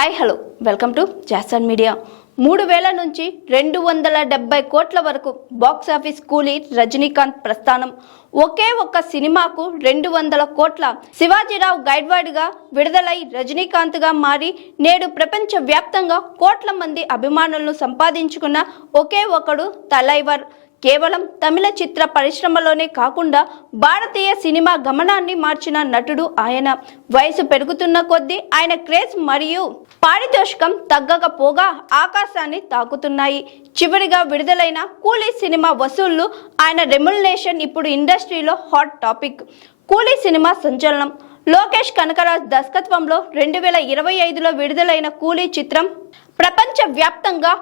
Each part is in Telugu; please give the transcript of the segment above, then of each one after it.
Hi hello welcome to Jason media. 3000 నుంచి 270 కోట్ల వరకు బాక్సాఫీస్ కూలీ రజనీకాంత్ ప్రస్థానం. ఒకే ఒక్క సినిమాకు 200 కోట్ల శివాజీరావు గైడ్వాడ్గా విడుదలై రజనీకాంత్గా మారి నేడు ప్రపంచ వ్యాప్తంగా కోట్ల మంది అభిమానులను సంపాదించుకున్న ఒకే ఒకడు తలైవర్. కేవలం తమిళ చిత్ర పరిశ్రమలోనే కాకుండా భారతీయ సినిమా గమనాన్ని మార్చిన నటుడు ఆయన. వయసు పెరుగుతున్న కొద్దీ ఆయన క్రేజ్ మరియు పారితోషికం తగ్గకపోగా ఆకాశాన్ని తాకుతున్నాయి. చివరిగా విడుదలైన కూలీ సినిమా వసూళ్లు, ఆయన రెమ్యునరేషన్ ఇప్పుడు ఇండస్ట్రీలో హాట్ టాపిక్. కూలీ సినిమా సంచలనం. లోకేష్ కనకరాజ్ దర్శకత్వంలో 2025లో విడుదలైన కూలీ చిత్రం ప్రపంచ వ్యాప్తంగా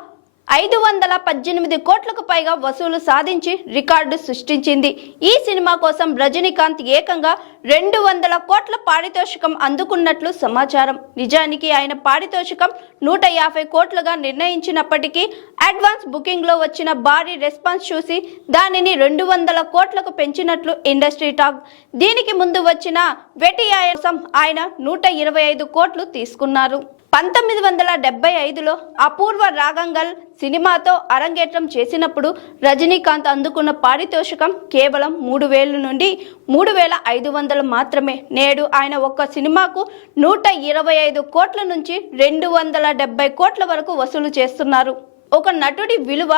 518 కోట్లకు పైగా వసూలు సాధించి రికార్డు సృష్టించింది. ఈ సినిమా కోసం రజనీకాంత్ ఏకంగా 200 కోట్ల పారితోషికం అందుకున్నట్లు సమాచారం. నిజానికి ఆయన పారితోషికం 150 కోట్లుగా నిర్ణయించినప్పటికీ అడ్వాన్స్ బుకింగ్లో వచ్చిన భారీ రెస్పాన్స్ చూసి దానిని 200 కోట్లకు పెంచినట్లు ఇండస్ట్రీ టాక్. దీనికి ముందు వచ్చిన వెటియా కోసం ఆయన 125 కోట్లు తీసుకున్నారు. 1975లో అపూర్వ రాగంగల్ సినిమాతో అరంగేట్రం చేసినప్పుడు రజనీకాంత్ అందుకున్న పారితోషికం కేవలం 3000 నుండి 3500 మాత్రమే. నేడు ఆయన ఒక్క సినిమాకు 125 కోట్ల నుంచి 270 కోట్ల వరకు వసూలు చేస్తున్నారు. ఒక నటుడి విలువ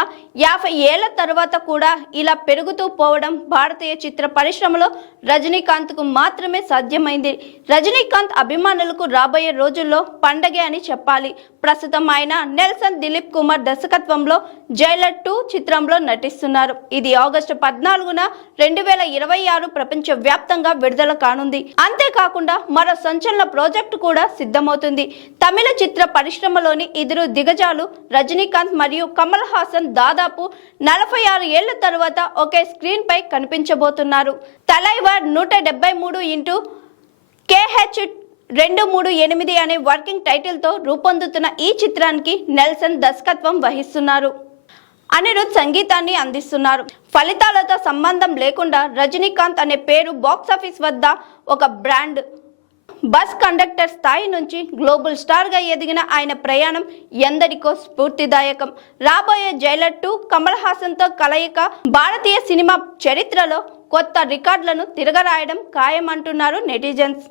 50 ఏళ్ల తర్వాత కూడా ఇలా పెరుగుతూ పోవడం భారతీయ చిత్ర పరిశ్రమలో రజనీకాంత్కు మాత్రమే సాధ్యమైంది. రజనీకాంత్ అభిమానులకు రాబోయే రోజుల్లో పండగే అని చెప్పాలి. ప్రస్తుతం ఆయన నెల్సన్ దిలీప్ కుమార్ దర్శకత్వంలో జైలర్ 2 చిత్రంలో నటిస్తున్నారు. ఇది ఆగస్టు 14న 2026 ప్రపంచ వ్యాప్తంగా విడుదల కానుంది. అంతేకాకుండా మరో సంచలన ప్రాజెక్టు కూడా సిద్ధమవుతుంది. తమిళ చిత్ర పరిశ్రమలోని ఇద్దరు దిగ్గజాలు రజనీకాంత్ మరియు కమల్ హాసన్ దాదాపు 46 ఏళ్ల తర్వాత ఒకే స్క్రీన్ పై కనిపించబోతున్నారు. తలైవర్ 173/KH238 అనే వర్కింగ్ టైటిల్తో రూపొందుతున్న ఈ చిత్రానికి నెల్సన్ దర్శకత్వం వహిస్తున్నారు. అనిరుద్ సంగీతాన్ని అందిస్తున్నారు. ఫలితాలతో సంబంధం లేకుండా రజనీకాంత్ అనే పేరు బాక్సాఫీస్ వద్ద ఒక బ్రాండ్. బస్ కండక్టర్ స్థాయి నుంచి గ్లోబల్ స్టార్గా ఎదిగిన ఆయన ప్రయాణం ఎందరికో స్ఫూర్తిదాయకం. రాబోయే జైలర్ 2 కమల్ హాసన్తో కలయిక భారతీయ సినిమా చరిత్రలో కొత్త రికార్డులను తిరగరాయడం ఖాయమంటున్నారు నెటిజన్స్.